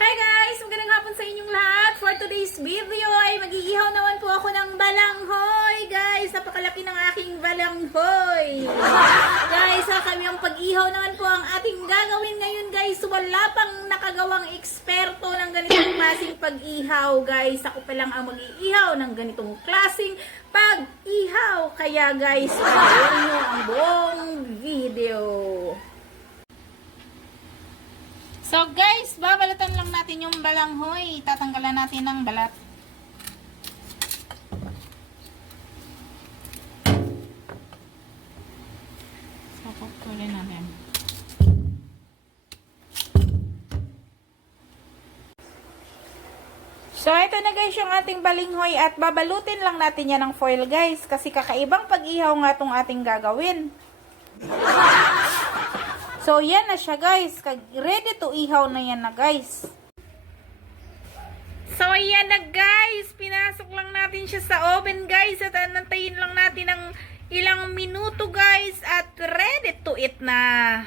Hi guys! Magandang hapon sa inyong lahat. For today's video ay mag-iihaw naman po ako ng balanghoy. Guys, napakalaki ng aking balanghoy. Guys, kami ang pag-ihaw naman po ang ating gagawin ngayon guys. Wala pang nakagawang eksperto ng ganitong klaseng pag-ihaw guys. Ako pa lang ang mag-iihaw ng ganitong klaseng pag-ihaw. Kaya guys, panoorin nyo ang buong video. So guys, babalatan lang natin yung balanghoy. Tatanggalan natin ng balat. So, pupulin natin. So, ito na guys yung ating balinghoy at babalutin lang natin yan ng foil guys. Kasi kakaibang pag-ihaw nga itong ating gagawin. So, yan na siya guys. Ready to ihaw na yan na guys. So, yan na guys. Pinasok lang natin siya sa oven guys. At nantayin lang natin ng ilang minuto guys. At ready to eat na.